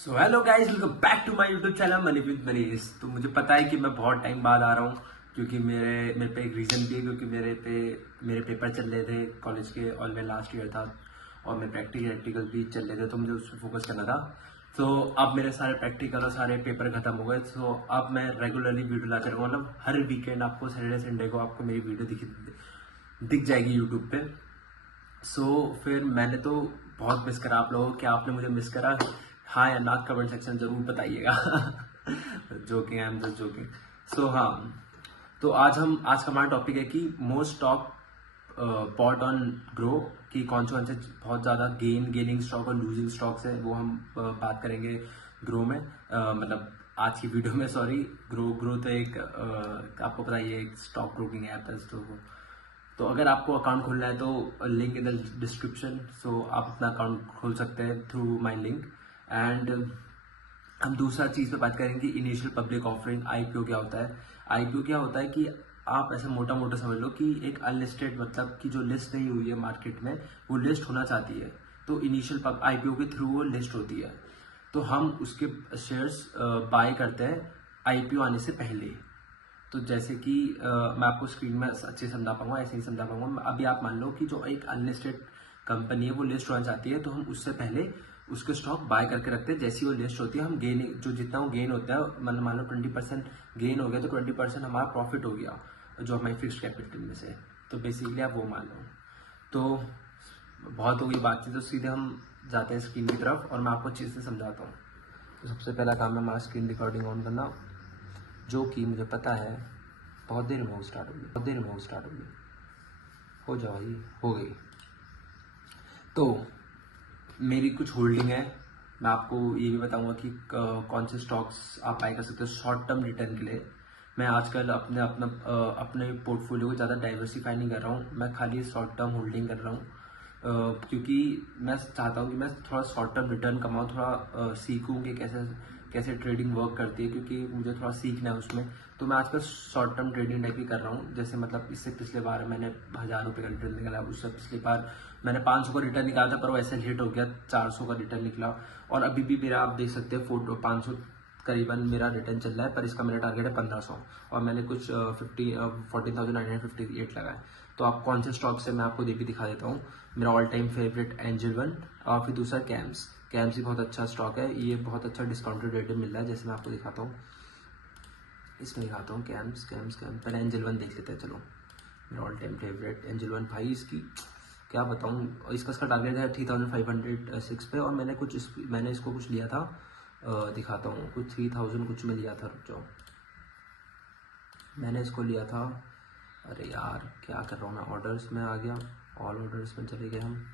So hello guys, welcome back to my YouTube channel money with Manish. तो मुझे पता है कि मैं बहुत टाइम बाद आ रहा हूँ, क्योंकि मेरे पे एक रीज़न भी है, क्योंकि मेरे पेपर चल रहे थे कॉलेज के, और मेरा लास्ट ईयर था और मेरे प्रैक्टिकल भी चल रहे थे, तो मुझे उस पर फोकस करना था। तो अब मेरे सारे प्रैक्टिकल और सारे पेपर खत्म हो गए। तो अब मैं रेगुलरली वीडियो लाते रहूँगा, मतलब हर वीकेंड आपको सैटरडे संडे को आपको मेरी वीडियो दिख जाएगी यूट्यूब पे। फिर मैंने तो बहुत मिस करा आप लोगों को। क्या आपने मुझे मिस करा? हाँ या ना कमेंट सेक्शन जरूर बताइएगा। Joking, I am just joking. हाँ, तो आज का हमारा टॉपिक है कि most top pot on grow, कि कौन से बहुत ज़्यादा गेनिंग स्टॉक और लूजिंग स्टॉक्स है, वो हम बात करेंगे ग्रो में। मतलब आज की वीडियो में, सॉरी। ग्रो तो एक आपको पता ही है, एक स्टॉक ब्रोकिंग ऐप है। तो अगर आपको अकाउंट खोलना है तो लिंक इन द डिस्क्रिप्शन। आप अपना अकाउंट खोल सकते हैं थ्रू माई लिंक। एंड हम दूसरा चीज़ पे बात करेंगे, इनिशियल पब्लिक ऑफरिंग, आईपीओ क्या होता है। आईपीओ क्या होता है कि आप ऐसे मोटा मोटा समझ लो कि एक अनलिस्टेड, मतलब कि जो लिस्ट नहीं हुई है मार्केट में, वो लिस्ट होना चाहती है, तो इनिशियल आईपीओ के थ्रू वो लिस्ट होती है। तो हम उसके शेयर्स बाय करते हैं आईपीओ आने से पहले। तो जैसे कि मैं आपको स्क्रीन में अच्छे से समझा पाऊंगा, ऐसे ही समझा पाऊंगा। अभी आप मान लो कि जो एक अनलिस्टेड कंपनी है वो लिस्ट होना चाहती है, तो हम उससे पहले उसके स्टॉक बाय करके रखते हैं। जैसी वो लिस्ट होती है, हम गेन, जो जितना वो गेन होता है, मतलब मान लो 20% गेन हो गया, तो 20% हमारा प्रॉफिट हो गया, जो हमारी फिक्स्ड कैपिटल में से। तो बेसिकली आप वो मान लो। तो बहुत हो गई बातचीत, तो सीधे हम जाते हैं स्क्रीन की तरफ और मैं आपको अच्छे से समझाता हूँ। तो सबसे पहला काम है हमारा स्क्रीन रिकॉर्डिंग ऑन करना, जो कि मुझे पता है बहुत देर में हो स्टार्ट होगी। हो जाओ, ये हो गई। तो मेरी कुछ होल्डिंग है। मैं आपको ये भी बताऊंगा कि कौन से स्टॉक्स आप बाय कर सकते हो शॉर्ट टर्म रिटर्न के लिए। मैं आजकल अपने पोर्टफोलियो को ज़्यादा डाइवर्सिफाई नहीं कर रहा हूँ, मैं खाली शॉर्ट टर्म होल्डिंग कर रहा हूँ। क्योंकि मैं चाहता हूँ कि मैं थोड़ा शॉर्ट टर्म रिटर्न कमाऊँ, थोड़ा सीखूँ कि कैसे कैसे ट्रेडिंग वर्क करती है, क्योंकि मुझे थोड़ा सीखना है उसमें। तो मैं आजकल शॉर्ट टर्म ट्रेडिंग टाइप ही कर रहा हूँ। जैसे मतलब इससे पिछले बार मैंने 1000 रुपये का रिटर्न निकाला, उससे पिछली बार मैंने 500 का रिटर्न निकाला था, पर वो ऐसे हिट हो गया, 400 का रिटर्न निकला। और अभी भी मेरा, आप देख सकते हैं, 500 करीबन मेरा रिटर्न चल रहा है, पर इसका मेरा टारगेट है 1500, और मैंने कुछ 14,958 लगाया। तो आप कौन से स्टॉक से, मैं आपको भी दिखा देता हूँ। मेरा all time favourite angel one, और फिर दूसरा कैम्स ही बहुत अच्छा स्टॉक है। ये बहुत अच्छा डिस्काउंटेड रेट में मिल रहा है। जैसे मैं आपको दिखाता हूँ, इसमें दिखाता हूँ कैम्स पहले एंजल वन देख लेते हैं। चलो, मेरा all time favourite angel one, भाई इसकी क्या बताऊँ। इसका टारगेट है 3506 पे, और मैंने इसको कुछ लिया था, दिखाता हूँ, कुछ 3000 कुछ में लिया था। रुक जाओ, मैंने इसको लिया था, अरे यार क्या कर रहा हूँ मैं, ऑर्डर्स में आ गया, ऑल ऑर्डर्स में चले गए हम।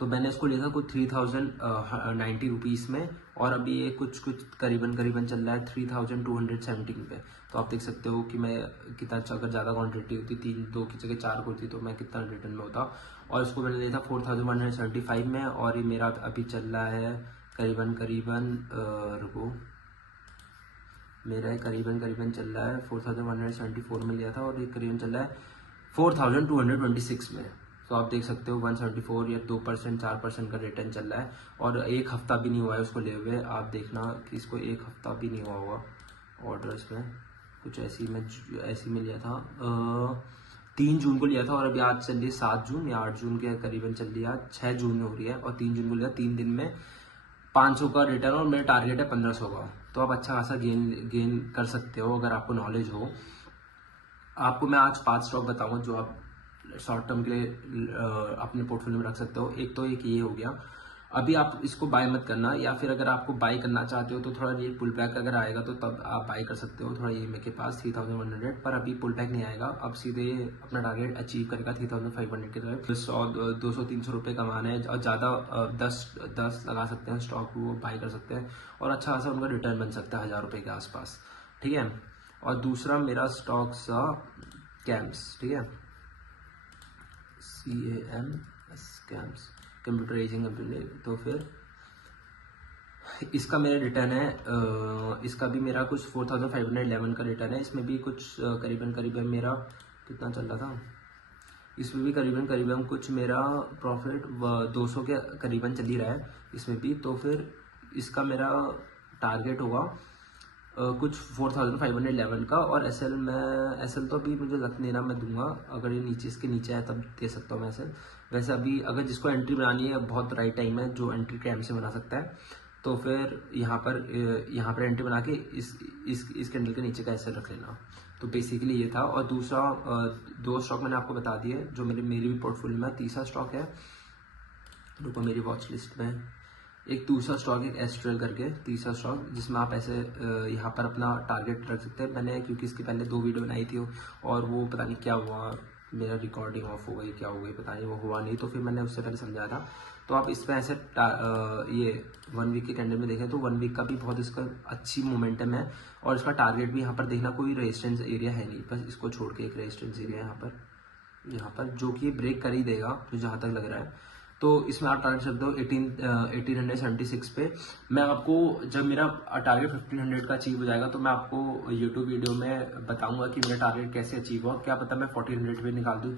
तो मैंने इसको लिया था कुछ 3090 रुपीज़ में, और अभी ये कुछ करीबन चल रहा है 3217 पे। तो आप देख सकते हो कि मैं कितना अच्छा, अगर ज़्यादा क्वांटिटी होती, 2 की जगह 4 होती, तो मैं कितना रिटर्न में होता। और इसको मैंने लिया था 4175 में, और ये मेरा अभी चल रहा है करीबन रुको, मेरा करीबन चल रहा है 4174 में लिया था, और ये करीबन चल रहा है 4226 में। तो आप देख सकते हो 174 या 2% 4% का रिटर्न चल रहा है, और एक हफ्ता भी नहीं हुआ है उसको ले हुए। आप देखना कि इसको एक हफ्ता भी नहीं हुआ होगा। ऑर्डर्स में कुछ ऐसी में लिया था, 3 जून को लिया था, और अभी आज चल रही है 7 जून या 8 जून के करीबन चल रही है, आज 6 जून में हो रही है, और 3 जून को लिया, 3 दिन में 500 का रिटर्न, और मेरा टारगेट है 1500 का। तो आप अच्छा खासा गेन कर सकते हो अगर आपको नॉलेज हो। आपको मैं आज 5 स्टॉक बताऊंगा जो आप शॉर्ट टर्म के लिए अपने पोर्टफोलियो में रख सकते हो। एक ये हो गया। अभी आप इसको बाय मत करना, या फिर अगर आपको बाय करना चाहते हो तो थोड़ा ये पुल बैक अगर आएगा तो तब आप बाय कर सकते हो। थोड़ा ये मेरे पास 3100, पर अभी पुल बैक नहीं आएगा, अब सीधे अपना टारगेट अचीव करेगा 3500 की तरफ। 100-200-300 रुपये कमाना है, और ज़्यादा 10 लगा सकते हैं स्टॉक, वो बाय कर सकते हैं, और अच्छा खासा उनका रिटर्न बन सकता है 1000 रुपये के आसपास। ठीक है। और दूसरा मेरा स्टॉक था कैम्स, ठीक है, CAMS, कैम्स, कंप्यूटराइजिंग कंपनी। तो फिर इसका मेरा रिटर्न है, इसका भी मेरा कुछ 4511 का रिटर्न है। इसमें भी कुछ करीबन मेरा कितना चल रहा था, इसमें भी करीबन कुछ मेरा प्रॉफिट 200 के करीबन चल ही रहा है इसमें भी। तो फिर इसका मेरा टारगेट होगा कुछ 4511 का। और एसएल में एसएल तो अभी मुझे लग नहीं रहा मैं दूंगा, अगर ये नीचे इसके नीचे है तब दे सकता हूँ मैं एसएल। वैसे अभी अगर जिसको एंट्री बनानी है बहुत राइट टाइम है, जो एंट्री टाइम से बना सकता है, तो फिर यहाँ पर एंट्री बना के इस कैंडल के नीचे का एसएल रख लेना। तो बेसिकली ये था। और दूसरा 2 स्टॉक मैंने आपको बता दिए जो मेरी भी पोर्टफोलियो में। तीसरा स्टॉक है, रुको मेरी वॉच लिस्ट में, एक दूसरा स्टॉक एक एस्ट्रल करके तीसरा स्टॉक, जिसमें आप ऐसे यहाँ पर अपना टारगेट रख सकते हैं। मैंने क्योंकि इसके पहले 2 वीडियो बनाई थी और वो पता नहीं क्या हुआ, मेरा रिकॉर्डिंग ऑफ हो गई, क्या हो गई पता नहीं, वो हुआ नहीं, तो फिर मैंने उससे पहले समझाया था। तो आप इसमें ऐसे ये 1 वीक के कैंडल में देखें तो 1 वीक का भी बहुत इसका अच्छी मोमेंटम है। और इसका टारगेट भी यहाँ पर देखना, कोई रेजिस्टेंस एरिया है नहीं, बस इसको छोड़ के एक रेजिस्टेंस एरिया है यहाँ पर जो कि ब्रेक कर ही देगा मुझे जहाँ तक लग रहा है। तो इसमें आप टारगेट सकते हो 1876 पे। मैं आपको जब मेरा टारगेट 1500 का अचीव हो जाएगा तो मैं आपको यूट्यूब वीडियो में बताऊंगा कि मेरा टारगेट कैसे अचीव हुआ। क्या पता मैं 1400 पे निकाल दूँ,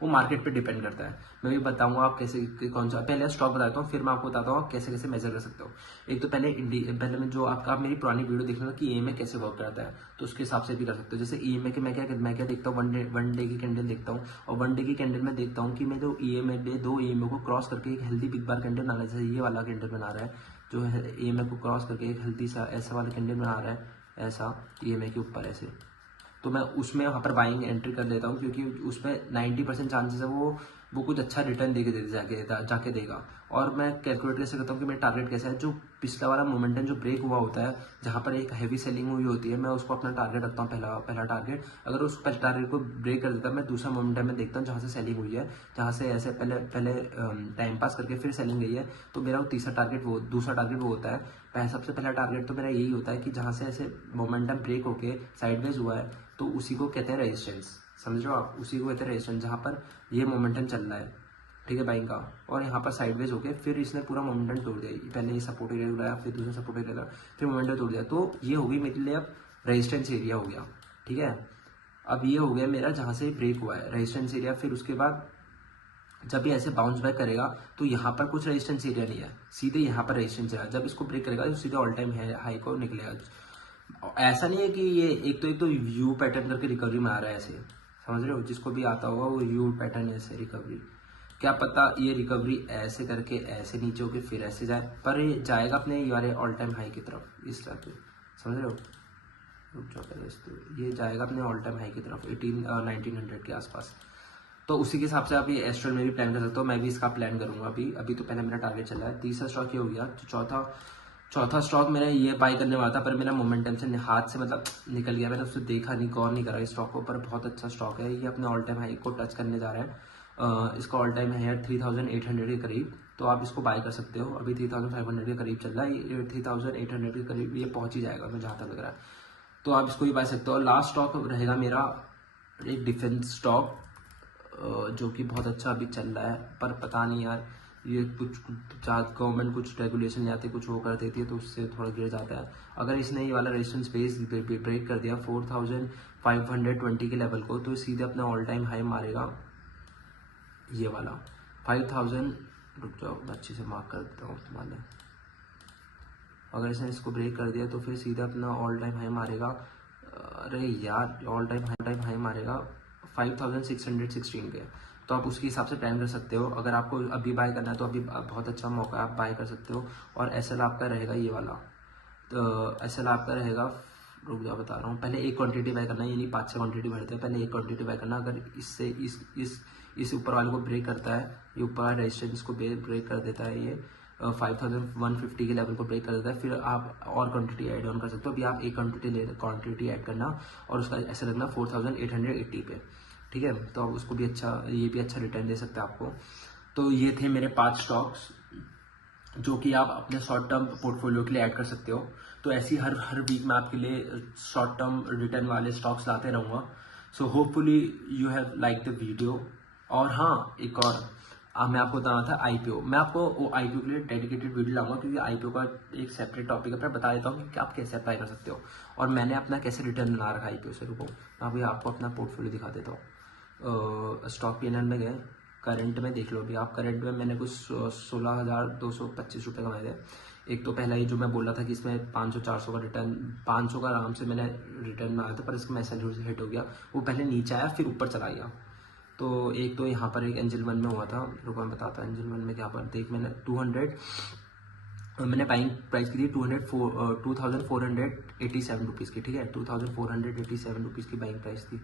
वो मार्केट पे डिपेंड करता है। मैं भी बताऊंगा आप कैसे कौन सा, पहले स्टॉक बताता हूँ फिर मैं आपको बताता हूँ आप कैसे कैसे मेजर कर सकते हो। एक तो पहले में जो आप मेरी पुरानी वीडियो देखना कि ईएमए कैसे वर्क करता है, तो उसके हिसाब से भी कर सकते हो। जैसे ईएमए के मैं क्या देखता हूँ, वन डे की कैंडल देखता हूँ, और 1 डे की कैंडल में देखता हूँ कि मैं जो ईएमए पे 2 ईएमए को क्रॉस करके एक हेल्दी बिग बार कैंडल बना रहा है। जैसे ये वाला कैंडल बना रहा है, जो है ईएमए को क्रॉस करके एक हेल्दी सा ऐसा वाला कैंडल बना रहा है, ऐसा ईएमए के ऊपर ऐसे, तो मैं उसमें वहाँ पर बाइंग एंट्री कर लेता हूँ, क्योंकि उसमें 90% चांसेस है वो कुछ अच्छा रिटर्न जाके देगा। और मैं कैलकुलेट कैसे करता हूँ कि मेरा टारगेट कैसा है, जो पिछला वाला मोमेंटम जो ब्रेक हुआ होता है, जहाँ पर एक हैवी सेलिंग हुई होती है, मैं उसको अपना टारगेट रखता हूँ, पहला टारगेट। अगर उस पहले टारगेट को ब्रेक कर देता है, मैं दूसरा मोमेंटम में देखता हूँ जहाँ से सेलिंग हुई है, जहाँ से ऐसे पहले टाइम पास करके फिर सेलिंग गई है, तो मेरा दूसरा टारगेट वो होता है। सबसे पहला टारगेट तो मेरा यही होता है कि जहाँ से ऐसे मोमेंटम ब्रेक होके साइडवेज हुआ है, तो उसी को कहते हैं रेजिस्टेंस। समझो आप, उसी को कहते हैं रेजिस्टेंस, जहाँ पर ये मोमेंटम चल रहा है, ठीक है बाइंग का, और यहाँ पर साइडवेज होके फिर इसने पूरा मोमेंटम तोड़ दिया। पहले ये सपोर्ट एरिया लगाया, फिर दूसरा सपोर्ट एरिया लगाया, फिर मोमेंटम तोड़ दिया, तो ये हो गई मेरे लिए अब रेजिस्टेंस एरिया हो गया। ठीक है, अब ये हो गया मेरा जहाँ से ब्रेक हुआ है रेजिस्टेंस एरिया। फिर उसके बाद जब ये ऐसे बाउंस बैक करेगा तो यहाँ पर कुछ रेजिस्टेंस एरिया नहीं है, सीधे यहाँ पर रेजिस्टेंस एरिया। जब इसको ब्रेक करेगा तो सीधे ऑल टाइम हाई को निकलेगा। ऐसा नहीं है कि ये एक तो यू पैटर्न करके रिकवरी में आ रहा है ऐसे, समझ रहे हो, जिसको भी आता होगा वो यू पैटर्न ऐसे रिकवरी, क्या पता ये रिकवरी ऐसे करके ऐसे नीचे होके फिर ऐसे जाए, पर ये जाएगा अपने यार ऑल टाइम हाई की तरफ इस तरह से, समझ रहे हो। रुक जाओ पहले इसको, ये जाएगा अपने ऑल टाइम हाई की तरफ 1900 के आसपास। तो उसी के हिसाब से आप ये एस्ट्रल में भी प्लान कर सकते हो, मैं भी इसका प्लान करूंगा। अभी तो पहले मेरा टारगेट चल रहा है। तीसरा स्टॉक ये हो गया। तो चौथा स्टॉक मेरा ये बाई करने वाला था, पर मेरा मोमेंटम से हाथ से मतलब निकल गया, मैंने उससे देखा नहीं, गौर नहीं करा इस स्टॉक को, पर बहुत अच्छा स्टॉक है ये, अपने ऑल टाइम हाई को टच करने जा रहा है। इसका ऑल टाइम हाई है 3800 के करीब, तो आप इसको बाय कर सकते हो। अभी 3500 के करीब चल रहा है, ये 3800 के करीब ये पहुंच ही जाएगा मुझे जहाँ तक लग रहा है, तो आप इसको भी बाय सकते हो। और लास्ट स्टॉक रहेगा मेरा एक डिफेंस स्टॉक, जो कि बहुत अच्छा अभी चल रहा है, पर पता नहीं यार ये कुछ गवर्नमेंट कुछ रेगुलेशन ले आती है, कुछ वो कर देती है, तो उससे थोड़ा गिर जाता है। अगर इसने ये वाला रेजिस्टेंस बेस ब्रेक कर दिया 4520 के लेवल को, तो सीधे अपना ऑल टाइम हाई मारेगा ये वाला 5000। रुक जाओ अच्छे से मार्क कर देता हूँ तुम्हारे। अगर इसने इसको ब्रेक कर दिया तो फिर सीधे अपना ऑल टाइम हाई मारेगा, अरे यार ऑल टाइम हाई मारेगा 5616 पे। तो आप उसके हिसाब से प्लान कर सकते हो। अगर आपको अभी बाय करना है तो अभी बहुत अच्छा मौका है, आप बाय कर सकते हो। और एसएल आपका रहेगा ये वाला, तो एसएल आपका रहेगा, रुक जाओ बता रहा हूँ, पहले एक क्वांटिटी बाय करना है, ये नहीं 5-6 क्वांटिटी भरते हैं, पहले एक क्वांटिटी बाय करना। अगर इससे इस ऊपर वाले को ब्रेक करता है, ये ऊपर रेजिस्टेंस को ब्रेक कर देता है, ये 5150 के लेवल को ब्रेक कर देता है, फिर आप और क्वांटिटी ऐड ऑन कर सकते हो। अभी आप एक क्वांटिटी ऐड करना और उसका ऐसे रखना 4880 पे, ठीक है। तो आप उसको भी ये भी अच्छा रिटर्न दे सकते हैं आपको। तो ये थे मेरे 5 स्टॉक्स जो कि आप अपने शॉर्ट टर्म पोर्टफोलियो के लिए ऐड कर सकते हो। तो ऐसी हर वीक में आपके लिए शॉर्ट टर्म रिटर्न वाले स्टॉक्स लाते रहूँगा। So hopefully you have like the video. और हाँ, एक और मैं आपको बताना था आईपीओ। मैं आपको आईपीओ के लिए डेडिकेटेड वीडियो लाऊंगा, क्योंकि आईपीओ का एक सेपरेट टॉपिक है। मैं बता देता हूँ कि आप कैसे अप्लाई कर सकते हो और मैंने अपना कैसे रिटर्न बना रखा आईपीओ से। रुको मैं अभी आपको अपना पोर्टफोलियो दिखा देता हूँ। स्टॉक पीएनएल में गए, करंट में देख लो। अभी आप करंट में मैंने कुछ 16,225 रुपये कमाए थे। एक तो पहला ये जो मैं बोल रहा था कि इसमें 500-400 का रिटर्न, 500 का आराम से मैंने रिटर्न में आया था, पर इसका मैसेज हिट हो गया, वो पहले नीचे आया फिर ऊपर चला गया। तो एक तो यहाँ पर एक एंजल वन में हुआ था, रुको मैं बताता हूँ एंजल वन में क्या पर देख, मैंने 200 मैंने बाइंग प्राइस की थी 2487 रुपीज़ की, ठीक है, 2487 रुपीज़ की बाइंग प्राइस थी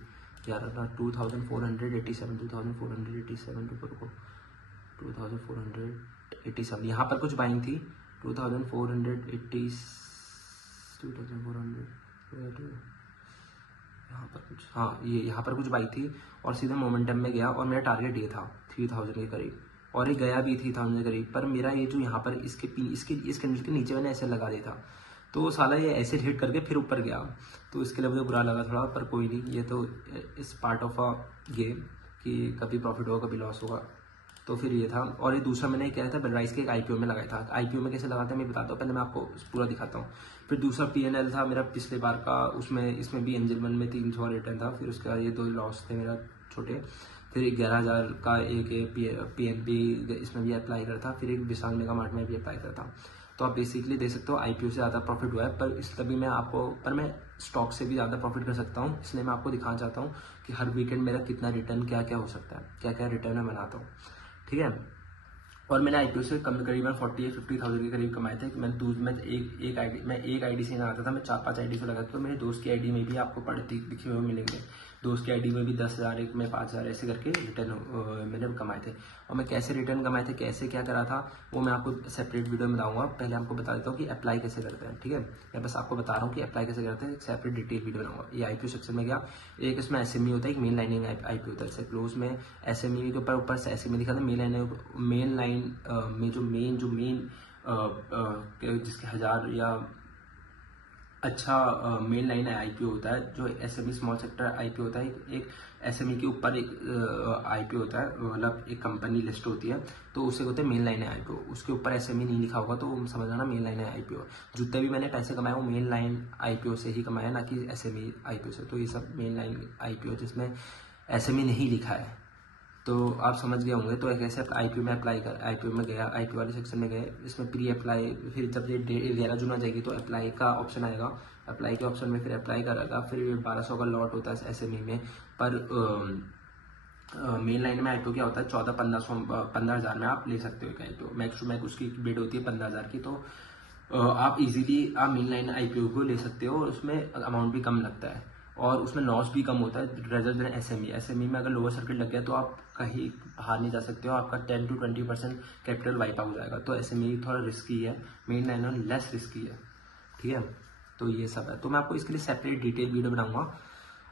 यार, 2487 रुको 2487 यहाँ पर कुछ बाइंग थी 2480 यहाँ पर कुछ, हाँ ये यहाँ पर कुछ बाई थी और सीधे मोमेंटम में गया और मेरा टारगेट ये था 3000 के करीब, और ये गया भी 3000 के करीब, पर मेरा ये जो यहाँ पर इस कैंडल के नीचे मैंने ऐसे लगा दिया था, तो साला ये ऐसे हिट करके फिर ऊपर गया, तो इसके लिए मुझे बुरा लगा थोड़ा, पर कोई नहीं, ये तो इस पार्ट ऑफ अ गेम कि कभी प्रॉफिट होगा कभी लॉस होगा। तो फिर ये था, और ये दूसरा मैंने क्या था बेलराइज के एक आईपीओ में लगाया था। आईपीओ में कैसे लगाता है मैं बताता हूँ, पहले मैं आपको पूरा दिखाता हूँ। फिर दूसरा पीएनएल था मेरा पिछले बार का, उसमें इसमें भी एंजल वन में 300 रिटर्न था, फिर उसके बाद ये 2 लॉस थे मेरा छोटे, फिर 11,000 का एक पीएनबी इसमें भी अप्लाई करता, फिर एक विशाल मेगा मार्ट में भी अप्लाई करता। तो आप बेसिकली देख सकते हो आईपीओ से ज़्यादा प्रॉफिट हुआ है, पर इस तभी मैं आपको, पर मैं स्टॉक से भी ज़्यादा प्रॉफिट कर सकता हूँ, इसलिए मैं आपको दिखाना चाहता हूँ कि हर वीकेंड मेरा कितना रिटर्न क्या क्या हो सकता है, क्या क्या रिटर्न मैं बनाता हूँ, ठीक है। और मैंने आईपीओ से करीबन 40-50,000 के करीब कमाए थे। मैं एक आईडी से लगाता था, मैं 4-5 आईडी से लगाता था। तो मेरे दोस्त की आईडी में भी आपको पढ़ती दिखे हुए मिलेंगे, दोस्त की आईडी में भी 10,000, एक में 5,000 ऐसे करके रिटर्न मैंने कमाए थे। और मैं कैसे रिटर्न कमाए थे, कैसे क्या करा था, वो मैं आपको सेपरेट वीडियो में बताऊंगा। पहले आपको बता देता हूँ कि अप्लाई कैसे करते हैं, ठीक है। मैं बस आपको बता रहा हूँ कि अप्लाई कैसे करते हैं, एक सेपरेट डिटेल वीडियो बनाऊंगा। ये आईपीओ सेक्शन में गया, एक इसमें एसएमई होता है, एक मेन लाइनिंग आईपीओ होता है। जैसे क्लोज में एसएमई के ऊपर से एसएमई दिखा था, मेन लाइन में जो मेन जिसके 1000 या अच्छा मेन लाइन आईपीओ होता है, जो एसएमई स्मॉल सेक्टर आईपीओ होता है, एक एसएमई के ऊपर एक आईपीओ होता है, मतलब एक कंपनी लिस्ट होती है, तो उसे होता है मेन लाइन आईपीओ। उसके ऊपर एसएमई नहीं लिखा होगा तो समझ लेना मेन लाइन आईपीओ। जितने भी मैंने पैसे कमाए वो मेन लाइन आईपीओ से ही कमाया, ना कि एसएमई आईपीओ से। तो ये सब मेन लाइन आईपीओ जिसमें एसएमई नहीं लिखा है, तो आप समझ गए होंगे। तो कैसे आईपीओ में अप्लाई कर, आईपीओ में गया, आईपीओ वाले सेक्शन में गए, इसमें प्री अप्लाई, फिर जब ये 11 जून आ जाएगी तो अप्लाई का ऑप्शन आएगा, अप्लाई के ऑप्शन में फिर अप्लाई करेगा। फिर 1200 का लॉट होता है एसएमई में, पर मेन लाइन में आईपीओ क्या होता है 15,000 में आप ले सकते हो एक आईपीओ, मैक्स उसकी बिड होती है 15,000 की। तो आप इजीली आप मेन लाइन आईपीओ को ले सकते हो, और उसमें अमाउंट भी कम लगता है और उसमें लॉस भी कम होता है रेदर देन एसएमई में अगर लोअर सर्किट लग गया तो आप कहीं बाहर नहीं जा सकते हो, आपका 10 to 20% कैपिटल वाइप आउट हो जाएगा। तो एसएमई थोड़ा रिस्की है, मेन लाइन लेस रिस्की है, ठीक है। तो ये सब है, तो मैं आपको इसके लिए सेपरेट डिटेल वीडियो बनाऊंगा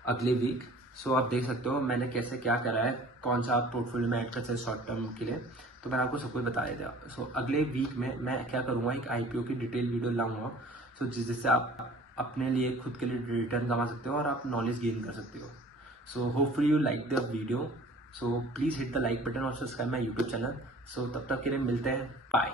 अगले वीक। सो आप देख सकते हो मैंने कैसे क्या करा है, कौन सा आप पोर्टफोलियो में ऐड कर सकते शॉर्ट टर्म के लिए, तो मैंने आपको सब कुछ बताया था। सो अगले वीक में मैं क्या करूँगा, एक आईपीओ की डिटेल वीडियो लाऊंगा, सो जिससे आप अपने लिए खुद के लिए रिटर्न कमा सकते हो और आप नॉलेज गेन कर सकते हो। So hopefully you like the video, so please hit the like button और सब्सक्राइब माई यूट्यूब चैनल। सो तब तक के लिए मिलते हैं, बाय।